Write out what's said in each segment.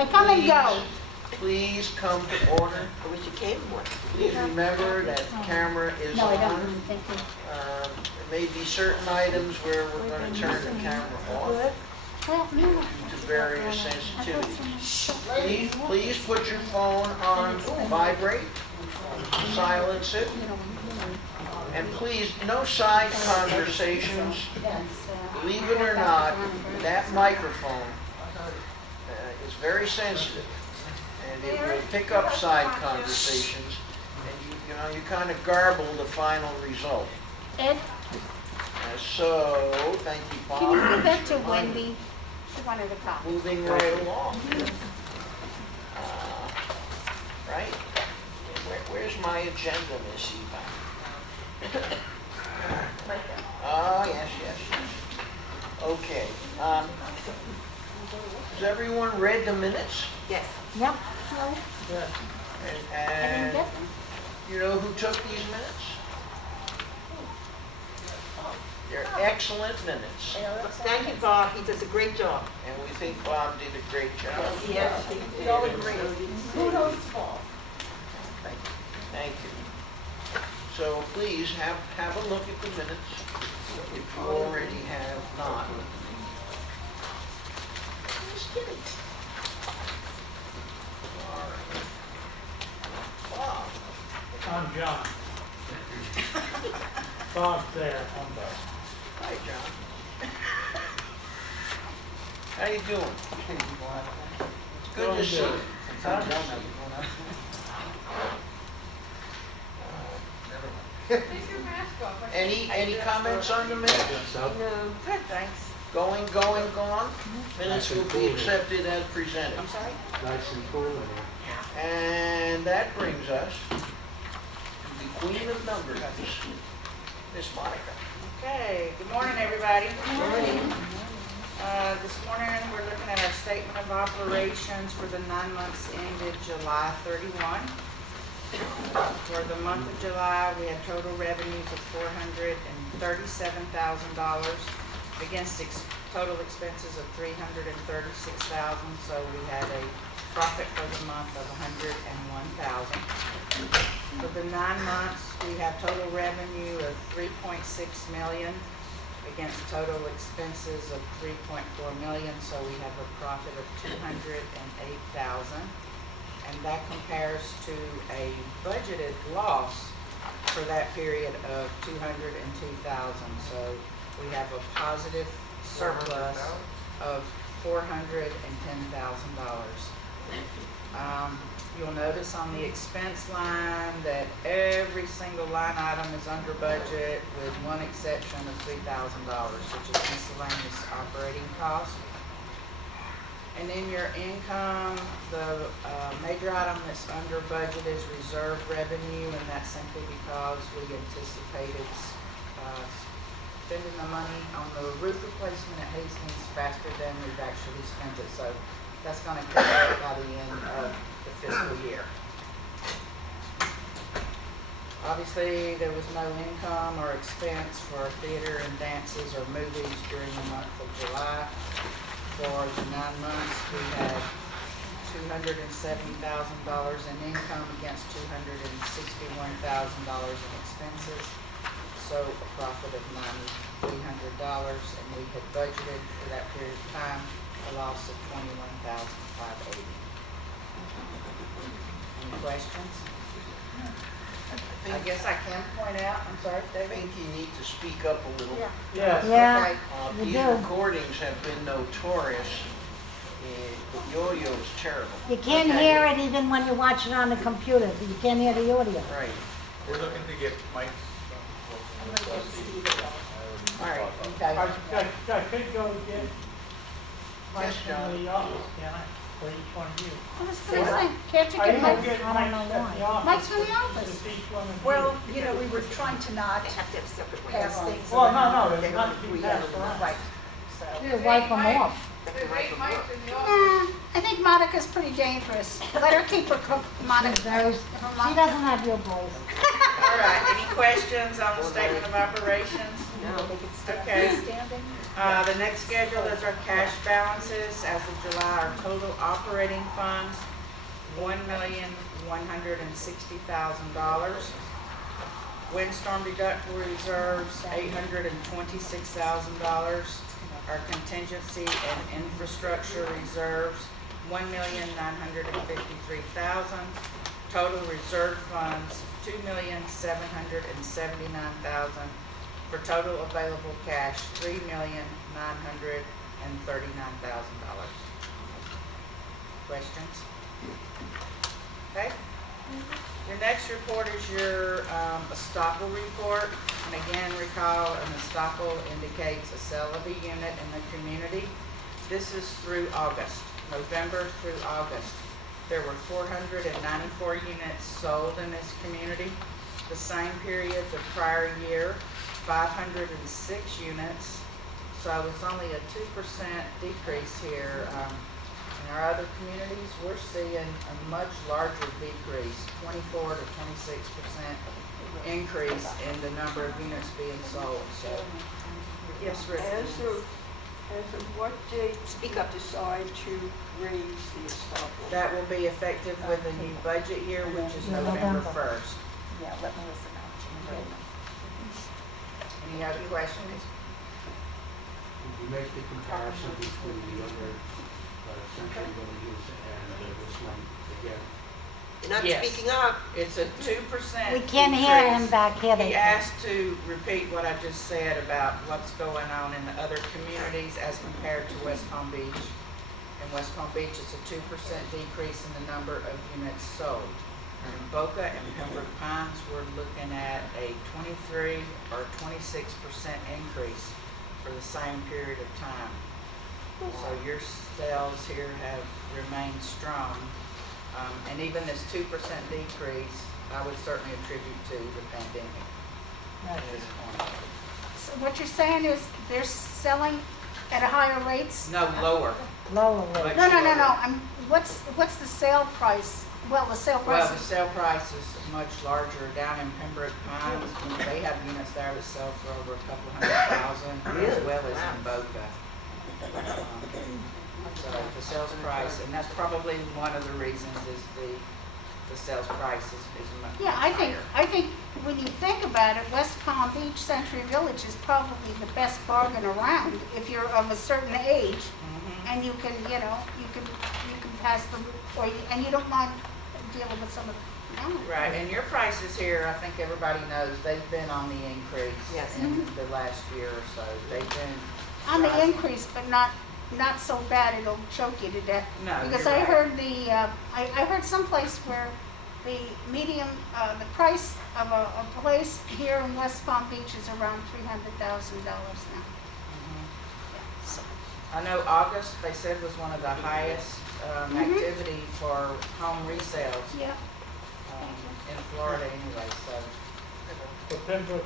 I come and go. Please come to order. I wish you came more. Please remember that the camera is No, I on. don't, thank you. There may be certain items where we're going to turn the camera off Well, you know, due to various sensitivities. Please put your phone on vibrate, silence it, and please, no side conversations. Believe it or not, that microphone is very sensitive, and it will pick up side conversations, and you kind of garble the final result. Ed, So, thank you, Bob. can you give that to for reminding me. Wendy? She wanted to copy. Moving right along. Right? Where's my agenda, Miss Eva? Oh, yes. Okay. Has everyone read the minutes? Yes. Yep. And, I didn't and get them. you know who took these minutes? They're excellent minutes, Thank you, Bob. He does a great job. and we think Bob did a great job. Yes, we all agree. Kudos, Bob. Thank you. So please have a look at the minutes if you already have not. Just kidding. All right. Bob, I'm John. Bob's there, I'm there. hi, John. How you doing? It's good to see you. Any comments on the minutes? No. Good, thanks. Going, gone? Minutes will be accepted as presented. I'm sorry? Nice and cool in here. And that brings us to the queen of numbers, Miss Monica. Okay, good morning, everybody. Good morning. This morning, we're looking at our statement of operations for the 9 months ended July 31. For the month of July, we had total revenues of $437,000 against total expenses of $336,000, so we had a profit for the month of $101,000. For the 9 months, we have total revenue of $3.6 million against total expenses of $3.4 million, so we have a profit of $208,000. And that compares to a budgeted loss for that period of $202,000. So we have a positive surplus of $410,000. You'll notice on the expense line that every single line item is under budget with one exception of $3,000, which is miscellaneous operating costs. And in your income, the major item that's under budget is reserve revenue, and that's simply because we anticipated spending the money on the roof replacement at Hastings faster than we've actually spent it. So that's going to come out by the end of the fiscal year. Obviously, there was no income or expense for theater and dances or movies during the month of July. For the 9 months, we had $270,000 in income against $261,000 in expenses. So a profit of $9,300, and we had budgeted for that period of time a loss of $21,580. Any questions? I guess I can point out, I'm sorry, I David? think you need to speak up a little. Yeah. Yes. Yeah, Okay. you These do. recordings have been notorious. The yo-yo is terrible. You can't Okay. hear it even when you watch it on the computer. You can't hear the audio. Right. We're looking to get Mike's. All right. Okay. I could go get Mike Yes, John. in the office, can I? For each one of you. I was gonna say, can't you I get can Mike? go get I Mike don't in know the why. office. Mike's in the office. Just each one of you. Well, you know, we were trying to not They have to have separate ways. pass things Well, no, around. no, it's not to be passed around. Right, so. You wipe them off. They have to write them up. I think Monica's pretty dangerous. Let her keep her cook, Monica. She doesn't have your voice. All right, any questions on the statement of operations? They could stay Okay. freestanding. The next schedule is our cash balances. As of July, our total operating funds, $1,160,000. Windstorm deductible reserves, $826,000. Our contingency and infrastructure reserves, $1,953,000. Total reserve funds, $2,779,000. For total available cash, $3,939,000. Questions? Okay. Your next report is your estoppel report. And again, recall an estoppel indicates a sale of a unit in the community. This is through August, November through August. There were 494 units sold in this community. The same period the prior year, 506 units. So it's only a 2% decrease here. In our other communities, we're seeing a much larger decrease, 24 to 26% increase in the number of units being sold. So, yes, Rick. As of what date decide to raise the estoppel? That will be effective with the new budget year, which is November 1st. Yeah, let Melissa know. Any other questions? Would you make the comparison between the other century villages and this one again? You're not Yes. speaking up. It's a 2% We can't hear him decrease. back here. He asked to repeat what I just said about what's going on in the other communities as compared to West Palm Beach. In West Palm Beach, it's a 2% decrease in the number of units sold. In Boca and Pembroke Pines, we're looking at a 23 or 26% increase for the same period of time. So your sales here have remained strong. And even this 2% decrease, I would certainly attribute to the pandemic at this point. So what you're saying is they're selling at a higher rates? No, lower. Lower Much No, lower. what's the sale price? Well, the sale Well, price the sale price is much larger. Down in Pembroke Pines, they have units there that sell for over a couple $100,000, as well as in Boca. So the sales price, and that's probably one of the reasons is the sales price is much Yeah, higher. I think when you think about it, West Palm Beach Century Village is probably the best bargain around if you're of a certain age Mhm. and you can pass the, and you don't mind dealing with some of the. Right, and your prices here, I think everybody knows, they've been on the increase Yes. in the last year or so. They've been On the rising. increase, but not so bad it'll choke you to death. No, Because you're I right. heard I heard someplace where the the price of a place here in West Palm Beach is around $300,000 now. Mhm. So, I know August, they said, was one of the highest activity for home resales yeah. in Florida anyway, so. For Pembroke,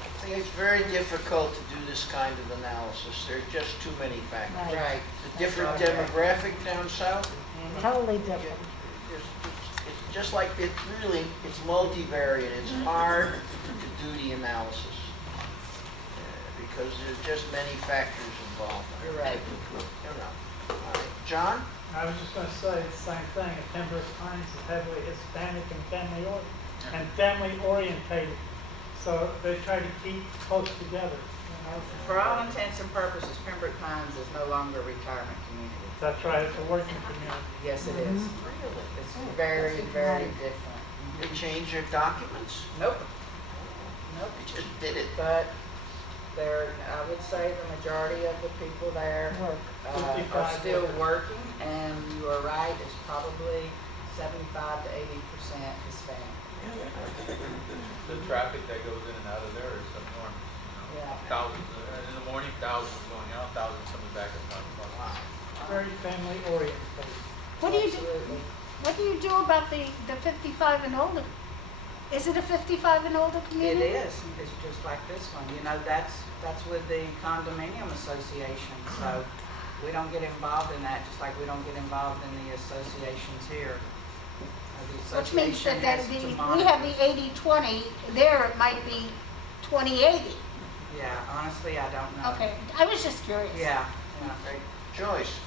I think it's very difficult to do this kind of analysis. There are just too many factors. Right. The different Okay. demographic down south, Mhm. Totally different. it's just like it's multivariate. It's hard to do the analysis because there's just many factors involved. You're right. All right. John? I was just gonna say the same thing, at Pembroke Pines is heavily Hispanic and family orientated. So they try to keep close together, you know. For all intents and purposes, Pembroke Pines is no longer a retirement community. That's right, it's a working community. Yes, it is. Really? It's very, very different. They changed their documents? Nope. Nope. They just did it. But there, I would say the majority of the people there are 55 still workers. working, and you are right, it's probably 75 to 80% Hispanic. The traffic that goes in and out of there is enormous, you know. Yeah. Thousands, in the morning, thousands going out, thousands coming back at 5 o'clock. Very family oriented. What do you do? Absolutely. What do you do about the 55 and older? Is it a 55 and older It community? is, it's just like this one, you know, that's with the condominium association, so we don't get involved in that, just like we don't get involved in the associations here. The Which means association that has to we monitor. have the 80-20, there it might be 20-80. Yeah, honestly, I don't know. Okay, I was just curious. Yeah. Okay. Joyce?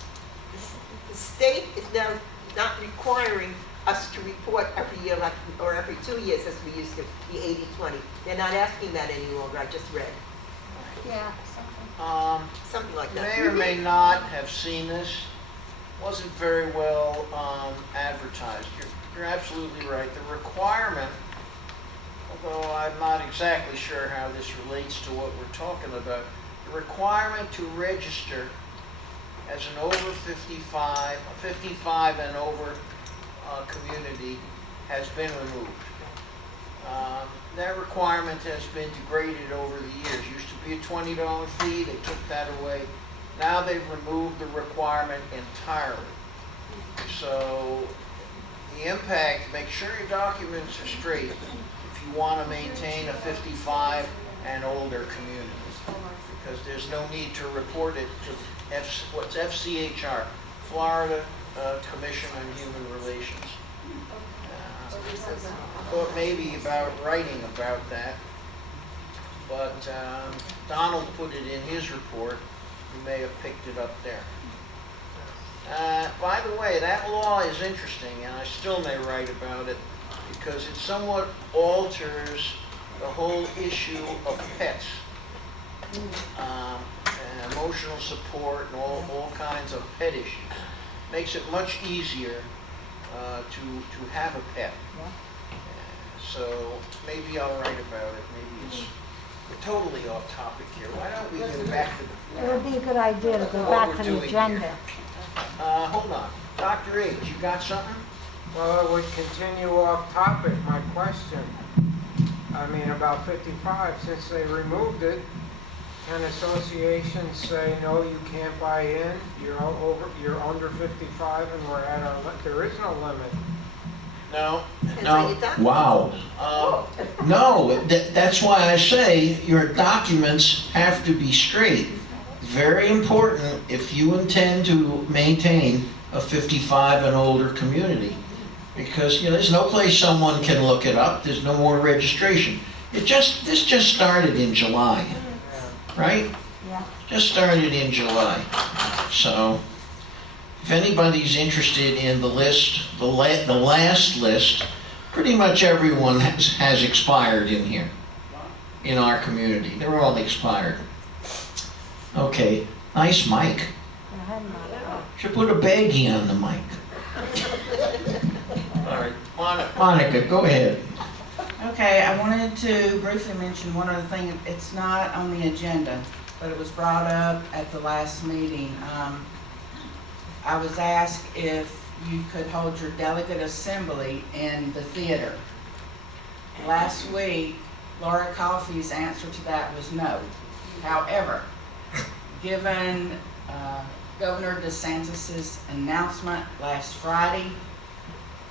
The state is now not requiring us to report every year like, or every 2 years as we used to, the 80/20. They're not asking that any longer, I just read, Yeah, something. something like You that. may or may not have seen this. Wasn't very well advertised. You're absolutely right. The requirement, although I'm not exactly sure how this relates to what we're talking about, the requirement to register as an over 55 and over community has been removed. That requirement has been degraded over the years. Used to be a $20 fee, they took that away. Now they've removed the requirement entirely. So the impact, make sure your documents are straight if you want to maintain a 55 and older community. Because there's no need to report it to what's FCHR, Florida Commission on Human Relations. Thought maybe about writing about that, but Donald put it in his report. You may have picked it up there. By the way, that law is interesting, and I still may write about it because it somewhat alters the whole issue of pets. And emotional support and all kinds of pet issues. Makes it much easier to have a pet. So maybe I'll write about it. Maybe we're totally off topic here. Why don't we get back to It would be a good idea to go What back we're to the doing agenda. hold on. Dr. H, you got something? Well, it would continue off topic, my question. I mean, about 55, since they removed it, can associations say, no, you can't buy in, you're under 55 and we're at our, there is no limit. No. Depends on your document. Wow. No, that's why I say your documents have to be straight. Very important if you intend to maintain a 55 and older community. Because, there's no place someone can look it up. There's no more registration. This just started in July, right? Yeah. Just started in July. So, if anybody's interested in the list, the last list, pretty much everyone has expired in here, in our community. They're all expired. Okay, nice mic. Go ahead, Monica. Should put a baggie on the mic. All right, Monica, go ahead. Okay, I wanted to briefly mention one other thing. It's not on the agenda, but it was brought up at the last meeting. I was asked if you could hold your delegate assembly in the theater. Last week, Laura Coffey's answer to that was no. However, given Governor DeSantis's announcement last Friday,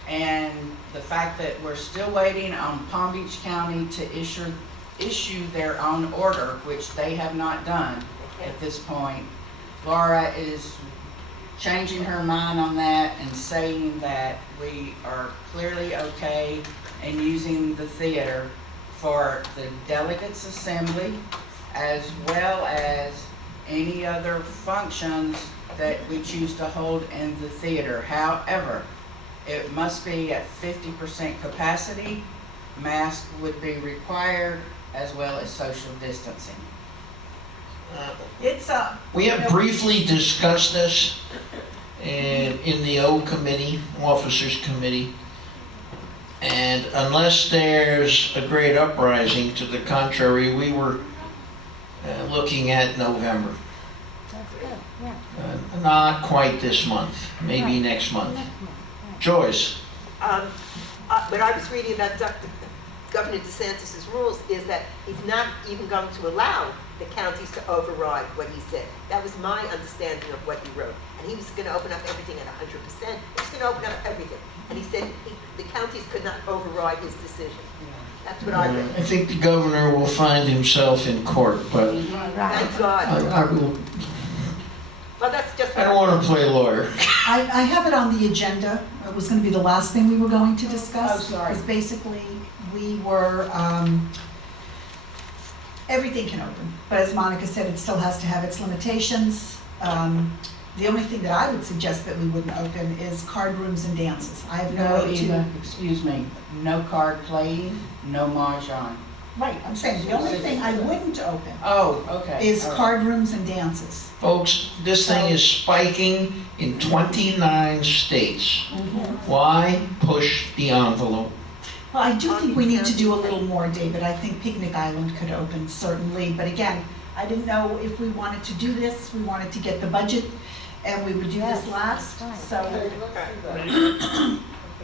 and the fact that we're still waiting on Palm Beach County to issue their own order, which they have not done at this point, Laura is changing her mind on that and saying that we are clearly okay in using the theater for the delegates assembly as well as any other functions that we choose to hold in the theater. However, it must be at 50% capacity. Masks would be required as well as social distancing. We have briefly discussed this in the O committee, officers committee, and unless there's a great uprising to the contrary, we were looking at November. That's good, yeah. Not quite this month, maybe next month. Next month, yeah. Joyce? What I was reading about Governor DeSantis' rules is that he's not even going to allow the counties to override what he said. That was my understanding of what he wrote. And he was going to open up everything at 100%. He was going to open up everything. And he said the counties could not override his decision. That's what I read. I think the governor will find himself in court, but Thank God. I will. Well, that's just I don't want to play lawyer. I have it on the agenda. It was going to be the last thing we were going to discuss. Oh, sorry. Because basically, we were everything can open, but as Monica said, it still has to have its limitations. The only thing that I would suggest that we wouldn't open is card rooms and dances. I have no way to. excuse me, no card playing, no mahjong. Right, I'm saying, the only thing I wouldn't open Oh, okay. is all right. card rooms and dances. Folks, this thing is spiking in 29 states. Why push the envelope? Well, I do think we need to do a little more, David. I think Picnic Island could open, certainly, but again, I didn't know if we wanted to do this, we wanted to get the budget, and we would do this last, so. I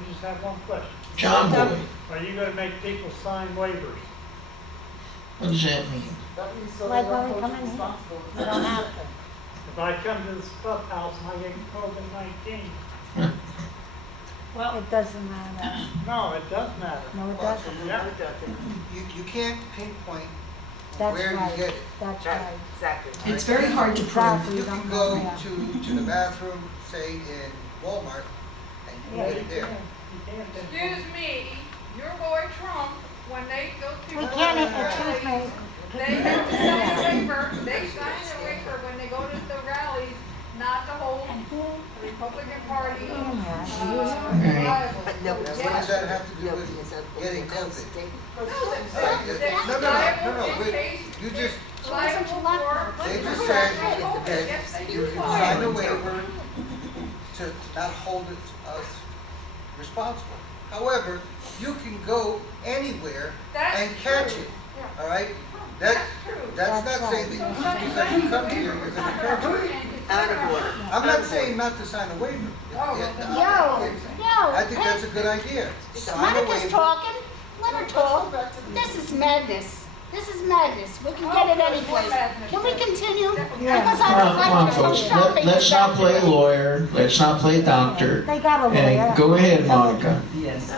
just have one question. John Boy, Are you gonna make people sign waivers? what does that mean? Like when we come in here, we don't have to. If I come to this clubhouse and I get COVID-19, It doesn't matter. no, it does matter. No, it doesn't. Yeah. You can't pinpoint That's where you right. get it. That's Right, right. exactly. It's very hard to prove. Exactly. You don't can know go where. to the bathroom, say in Walmart, and you Yeah, can get it there. Excuse me, your boy Trump, when they go to. We can't, excuse me. They have to sign a waiver, they sign a waiver when they go to the rallies, not to hold the Republican Party, liable. No, What does that have to do with getting COVID? No, No, but you just, liable for. they just said that you can sign a waiver to not hold us responsible. However, you can go anywhere and catch it, all right? That's not saying that you, because you come here, you're gonna catch it. Out of order. I'm not saying not to sign a waiver. I think that's a good idea. Sign a Monica's waiver. talking, let her talk. This is madness. This is madness. We can get it any place. Can we continue? Because Come on, folks, let's not play lawyer, let's not play doctor, They got a lawyer. and go ahead, Monica. Yes.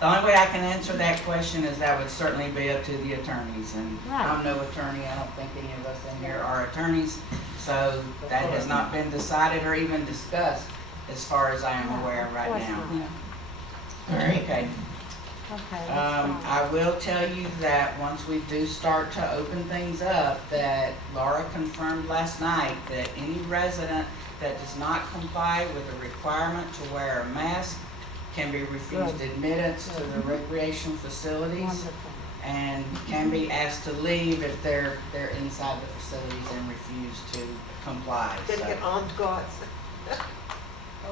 The only way I can answer that question is that would certainly be up to the attorneys, and I'm no attorney, I don't think any of us in here are attorneys, so that has not been decided or even discussed as far as I am aware right now. All right, Okay. Okay, that's fine. I will tell you that once we do start to open things up, that Laura confirmed last night that any resident that does not comply with the requirement to wear a mask can be refused admittance to the recreation facilities Wonderful. and can be asked to leave if they're inside the facilities and refuse to comply. Then get armed guards.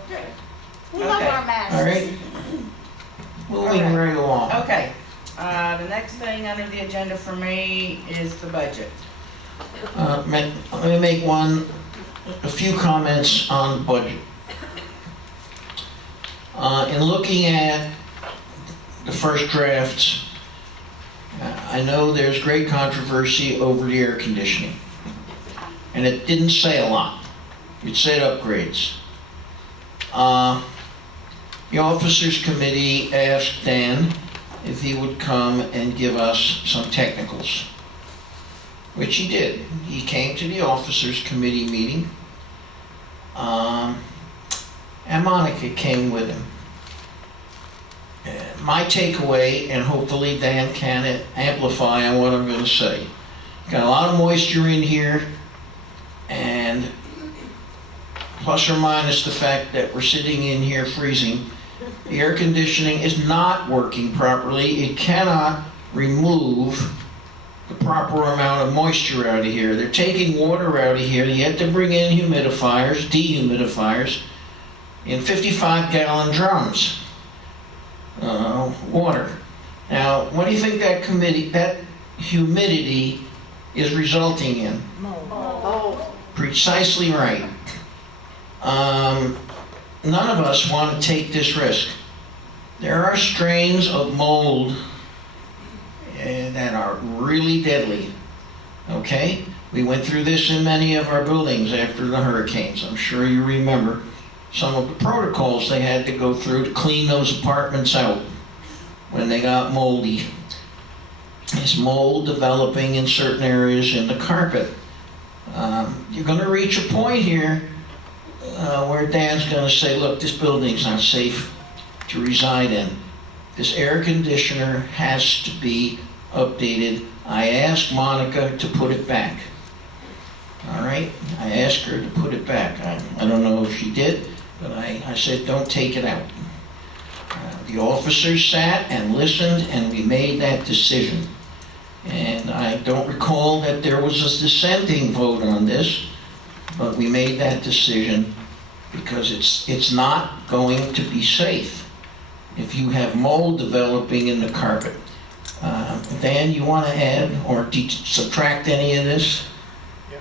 Okay. We love Okay. our masks. all right. Moving right along. Okay, the next thing under the agenda for me is the budget. Let me make a few comments on budget. In looking at the first drafts, I know there's great controversy over the air conditioning. And it didn't say a lot. It said upgrades. The officers committee asked Dan if he would come and give us some technicals, which he did. He came to the officers committee meeting, and Monica came with him. My takeaway, and hopefully Dan can amplify on what I'm going to say. Got a lot of moisture in here, and plus or minus the fact that we're sitting in here freezing, the air conditioning is not working properly. It cannot remove the proper amount of moisture out of here. They're taking water out of here. You have to bring in humidifiers, dehumidifiers, in 55-gallon drums. Water. Now, what do you think that humidity is resulting in? Precisely right. None of us want to take this risk. There are strains of mold that are really deadly. Okay? We went through this in many of our buildings after the hurricanes. I'm sure you remember some of the protocols they had to go through to clean those apartments out when they got moldy. There's mold developing in certain areas in the carpet. You're going to reach a point here where Dan's going to say, look, this building's not safe to reside in. This air conditioner has to be updated I asked Monica to put it back. All right? I asked her to put it back. I don't know if she did, but I said, don't take it out. The officers sat and listened, and we made that decision. And I don't recall that there was a dissenting vote on this, but we made that decision because it's not going to be safe if you have mold developing in the carpet. Dan, you want to add or subtract any of this? Yeah,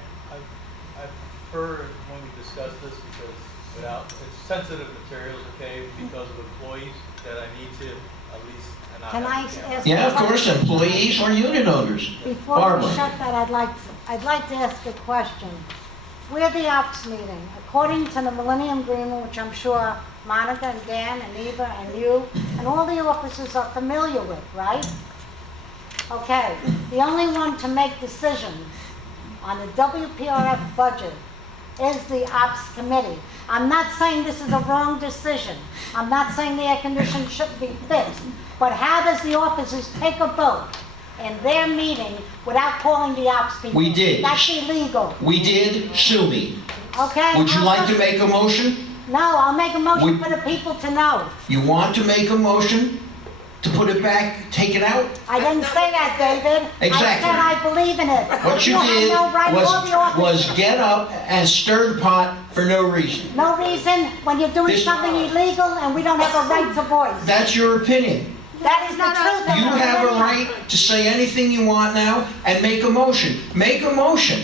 I prefer when we discuss this because it's sensitive materials, okay, because of employees that I need to at least. Can I ask? Yeah, of course, employees or unit owners. Before we Barbara. shut that, I'd like to ask a question. We're the ops meeting. According to the Millennium Agreement, which I'm sure Monica and Dan and Eva and you and all the officers are familiar with, right? Okay, the only one to make decisions on the WPRF budget is the ops committee. I'm not saying this is a wrong decision. I'm not saying the air conditioning shouldn't be fixed. But how does the officers take a vote in their meeting without calling the ops people? We did. That's illegal. We did. Sue me. Okay? Would you like to make a motion? No, I'll make a motion We- for the people to know. You want to make a motion to put it back, take it out? I didn't say that, David. Exactly. I said I believe in it. What you have did no right, all the officers- was get up and stir the pot for no reason. No reason when you're doing This- something illegal and we don't have a right to voice. That's your opinion. That is the truth. You have a right to say anything you want now and make a motion. Make a motion.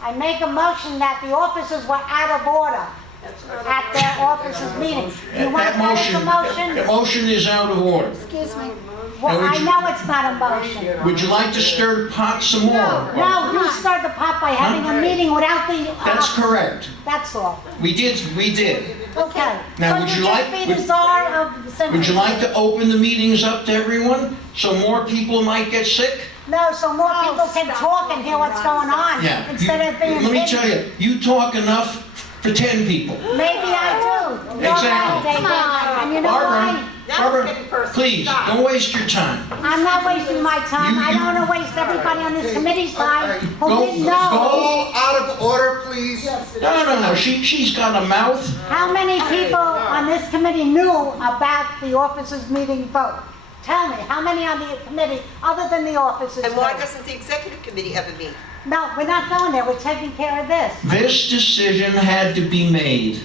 I make a motion that the officers were out of order at their officers' meeting. You want That that as a motion, the motion? motion is out of order. Excuse me. Well, Now, would I you- know it's not a motion. Would you like to stir the pot some more? No, you start the pot by having a meeting without the. That's correct. That's all. We did. Okay. Now, So would you just like- be the czar of the Central. Would you like to open the meetings up to everyone so more people might get sick? No, so more people can talk and hear what's going on. Yeah. Instead of being. Let me hidden. tell you, you talk enough for 10 people. Maybe I do. You're Exactly. right, David. And you know Barbara, why? Now it's Barbara, getting personal. please, Stop. don't waste your time. I'm not wasting my time. I You- don't want to waste everybody on this committee's time who Go- didn't know. Go out of order, please. No, she's got a mouth. How many people on this committee knew about the officers' meeting vote? Tell me, how many on the committee, other than the officers? And why knew? doesn't the executive committee ever meet? No, we're not going there. We're taking care of this. This decision had to be made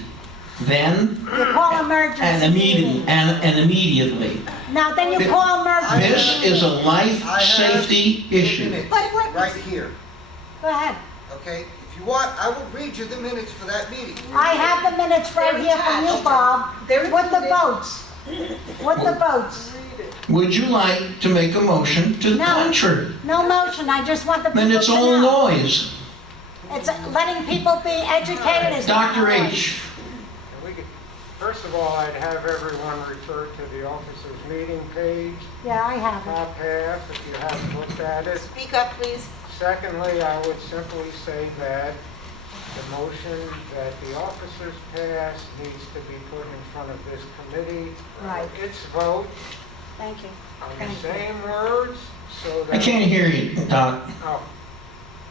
then You call emergency and immediately. meeting. And immediately. Now, then you call emergency. This is a life I have safety issue. minutes But what- right here, Go ahead. okay? If you want, I will read you the minutes for that meeting. I have the minutes right here from you, Bob, with the votes. With the votes. Would you like to make a motion to the No. contrary? No motion, I just want the people Then to it's all know. noise. It's letting people be educated is not Dr. noise. H. We could, first of all, I'd have everyone refer to the officers' meeting page, Yeah, I have it. top half, if you haven't looked at it. Speak up, please. Secondly, I would simply say that the motion that the officers pass needs to be put in front of this committee. Right. Its vote Thank you. on Thank the you. same words, so that. I can't hear you, Doc. Oh.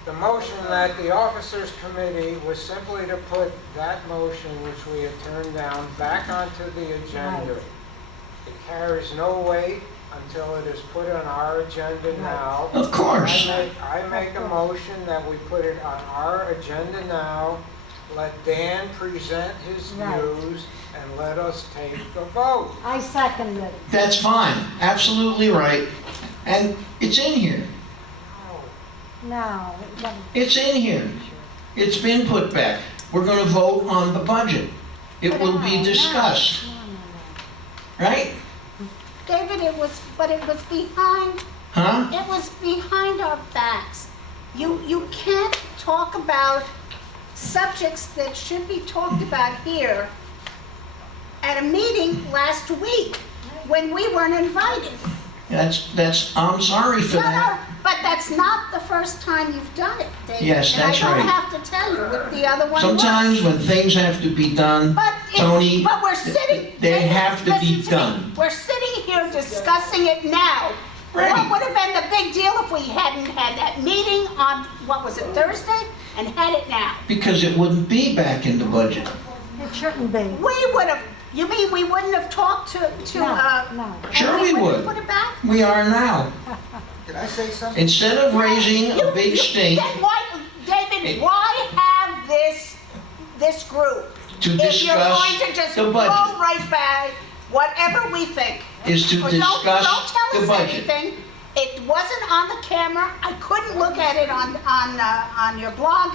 The motion that the officers committee was simply to put that motion, which we had turned down, back onto the agenda. Right. It carries no weight until it is put on our agenda now. Of course. I make a motion that we put it on our agenda now, let Dan present his Right. views, and let us take the vote. I second it. That's fine. Absolutely right. And it's in here. No, it doesn't. It's in here. It's been put back. We're going to vote on the budget. It will be discussed, right? David, it was behind, Huh? it was behind our backs. You can't talk about subjects that should be talked about here at a meeting last week when we weren't invited. I'm sorry for No, that. but that's not the first time you've done it, David. Yes, that's And I right. don't have to tell you what the other one was. Sometimes when things have to be done, But Tony, we're sitting. they David, have to be listen to me. done. We're sitting here discussing it now, What would have been the big deal if we hadn't had that meeting on, what was it, Thursday? And had it now? Because it wouldn't be back in the budget. It shouldn't be. We would have, you mean we wouldn't have talked to, No. Sure we wouldn't would. Put it back? We are now. Can I say something? Instead of raising a big stink Then why, David, why have this group? to If you're discuss going to just the go budget, right by whatever we think. is to Or discuss don't tell the us budget. anything. It wasn't on the camera. I couldn't look at it on your blog.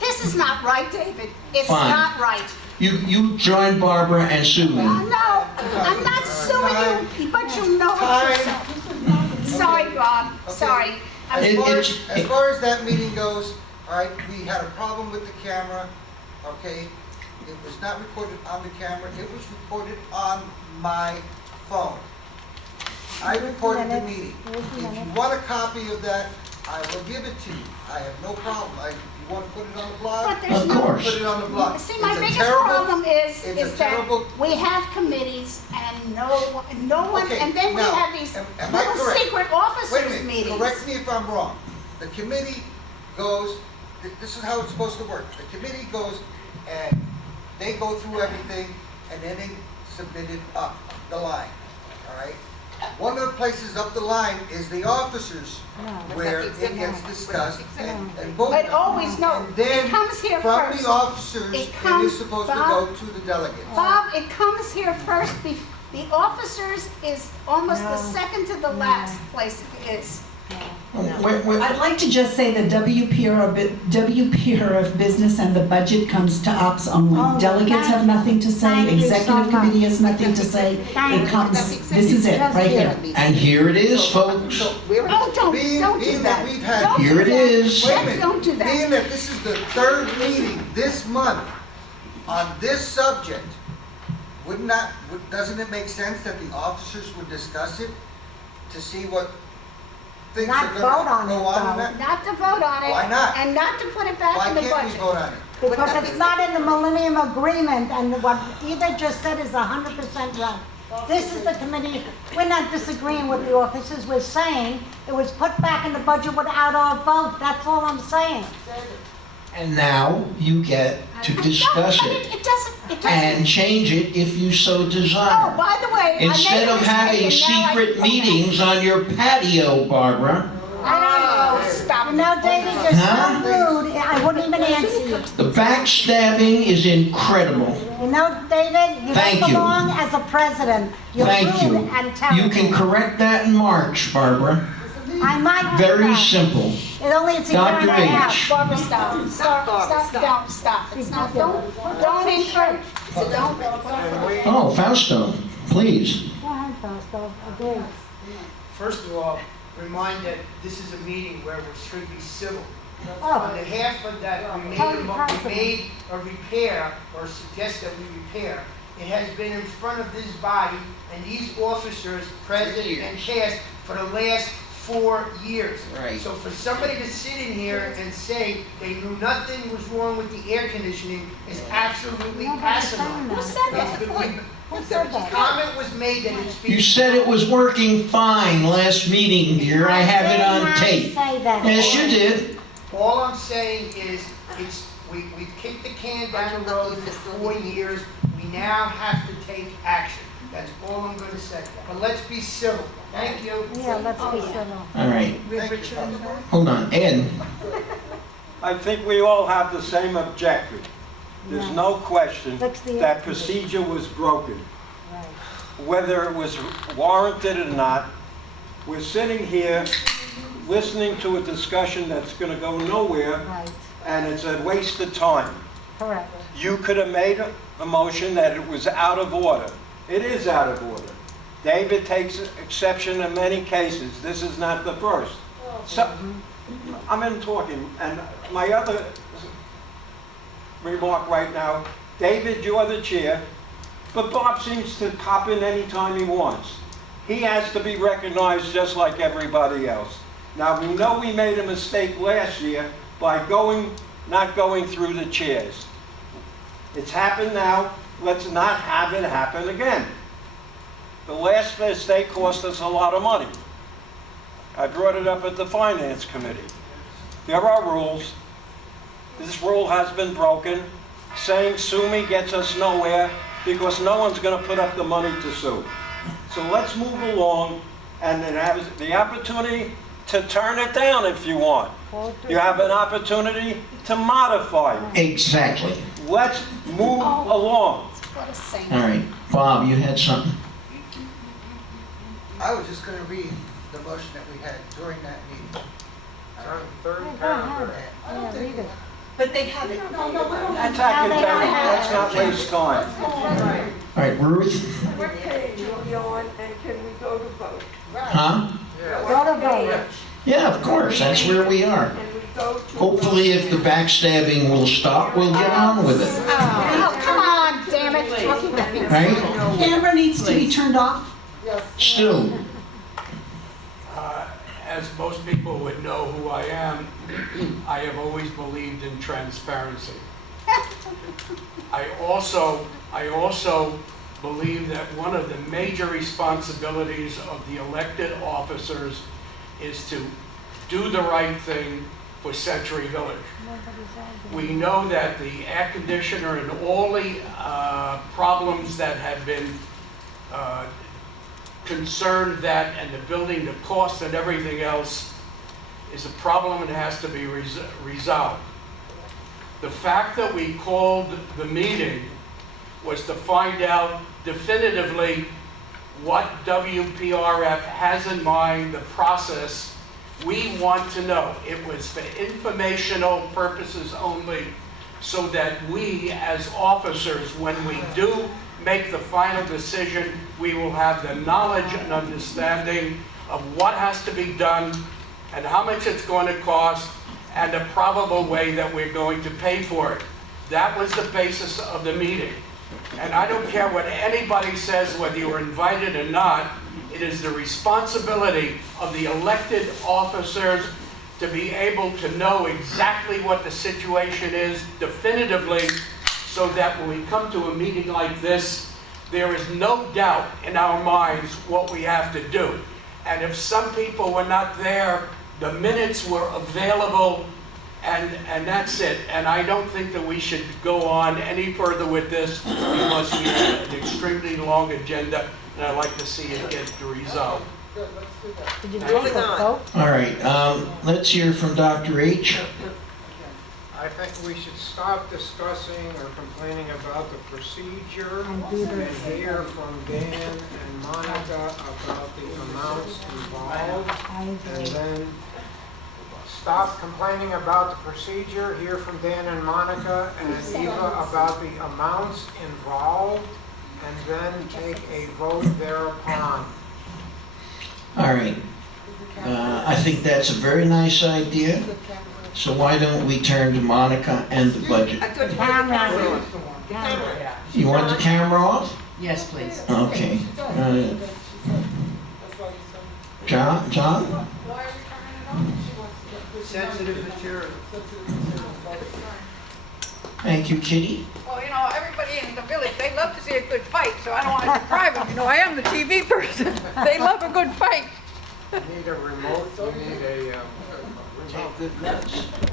This is not right, David. It's Fine. not right. You join Barbara and sue me. No, I'm not suing you, but you know it yourself. Sorry, Bob, sorry. It- As far as that meeting goes, all right, we had a problem with the camera, okay? It was not recorded on the camera, it was recorded on my phone. I recorded the meeting. If you want a copy of that, I will give it to you. I have no problem. If you want to put it on the blog, But there's Of no, course. put it on the blog. see, my It's a biggest terrible- problem it's is a that terrible- we have committees and no one, Okay, and then we now, have these am I little correct? secret Wait a officers minute, meetings. correct me if I'm wrong. The committee goes, this is how it's supposed to work. The committee goes and they go through everything and then they submit it up the line, all right? One of the places up the line is the officers where it gets discussed and voted. But always, no, And then it comes here from first. the officers, It it comes- is supposed to Bob- go to the delegates. Bob, it comes here first. The officers is almost the second to the last place it is. I'd like to just say the WPR of business and the budget comes to ops only. Oh, Delegates have nothing to thank say, you so executive much. committee has nothing to say. Thank It comes, you. this is it, Just right here. here. And here it is, folks. So we're Oh, don't Being do that that. we've had- Don't do Here it that. is. Wait a minute. Don't do that. Being that this is the third meeting this month on this subject, doesn't it make sense that the officers would discuss it to see what things Not are vote on gonna it, go on in though. that? Not to vote on it. Why not? And not to put it back Why in the can't we budget. vote on it? Because it's not in the Millennium Agreement, and what Eva just said is 100% right. This is the committee, we're not disagreeing with the officers, we're saying it was put back in the budget without our vote, that's all I'm saying. And now you get to discuss No, but it It doesn't, and change it if you so Oh, desire. by the way, I made Instead a of mistake having and now I- secret meetings on your patio, Barbara, Oh, stop. You know, David, you're Huh? so rude, I wouldn't even answer you. the backstabbing is incredible. You know, David, you Thank don't you. belong as a president. You're Thank rude you. and terrible. You can correct that in March, Barbara. I might do Very that. simple. It only it's a year and a Dr. half. H. Barbara, stop. Stop, Barbara, stop, don't, stop. It's not, don't encourage. Don't. Oh, Fausto, please. Go ahead, Fausto, agree. First of all, remind that this is a meeting where we should be civil. Oh, On behalf of that, we made a repair, or suggest that we repair. It has been in front of this body and these officers, present and past, for the last 4 years. Right. So for somebody to sit in here and say they knew nothing was wrong with the air conditioning is absolutely Nobody's saying asinine. Who that. said that? Who said The that? comment was made that it's being. You said it was working fine last meeting, dear. I have it on tape. I did not say that. Yes, you did. All I'm saying is, we've kicked the can down the road for 4 years, we now have to take action. That's all I'm gonna say. But let's be civil. Thank you. Yeah, let's be civil. All right. Thank you, Bob. Hold on, Ed. I think we all have the same objective. There's no question Fix the that air procedure was broken. Right. Whether it was warranted or not, we're sitting here listening to a discussion that's going to go nowhere, Right, and it's a waste of time. correct. You could have made a motion that it was out of order. It is out of order. David takes exception in many cases. This is not the first. So, I'm in talking, and my other remark right now, David, you're the chair, but Bob seems to pop in anytime he wants. He has to be recognized just like everybody else. Now, we know we made a mistake last year by not going through the chairs. It's happened now, let's not have it happen again. The last mistake cost us a lot of money. I brought it up at the Finance Committee. There are rules. This rule has been broken. Saying sue me gets us nowhere because no one's going to put up the money to sue. So let's move along and then have the opportunity to turn it down if you want. You have an opportunity to modify it. Exactly. Let's move along. What a saint. All right, Bob, you had something? I was just gonna read the motion that we had during that meeting. Third Yeah, go paragraph. ahead. Yeah, read it. But they have it. That's academic. Let's not waste time. All right, Ruth? What page are we on, and can we go to vote? Huh? Go to vote. Yeah, of course, that's where we are. And we go to. Hopefully, if the backstabbing will stop, we'll get on with it, Oh, come on, damn it. right? Camera needs to be turned off. Stu? As most people would know who I am, I have always believed in transparency. I also believe that one of the major responsibilities of the elected officers is to do the right thing for Century Village. We know that the air conditioner and all the problems that have been concerned that, and the building, the cost and everything else is a problem and has to be resolved. The fact that we called the meeting was to find out definitively what WPRF has in mind, the process. We want to know. It was for informational purposes only, so that we as officers, when we do make the final decision, we will have the knowledge and understanding of what has to be done and how much it's going to cost and the probable way that we're going to pay for it. That was the basis of the meeting. And I don't care what anybody says, whether you were invited or not, it is the responsibility of the elected officers to be able to know exactly what the situation is definitively, so that when we come to a meeting like this, there is no doubt in our minds what we have to do. And if some people were not there, the minutes were available, and that's it. And I don't think that we should go on any further with this because we have an extremely long agenda, and I'd like to see it get resolved. Did you Moving vote? on. Vote? All right, let's hear from Dr. H. I think we should stop discussing or complaining about the procedure And do and this. hear from Dan and Monica about the amounts involved. I And agree. then stop complaining about the procedure, hear from Dan and Monica and Eva about the amounts involved, and then take a vote thereupon. All right. I think that's a very nice idea. So why don't we turn to Monica and the budget? I thought you wanted the camera on. Camera. You want the camera off? Yes, please. Okay. John? Why are we turning it on? Sensitive material. Thank you, Kitty. Well, you know, everybody in the village, they love to see a good fight, so I don't want to deprive them. You know, I am the TV person. They love a good fight. You need a remote, you need a remote. Take good notes.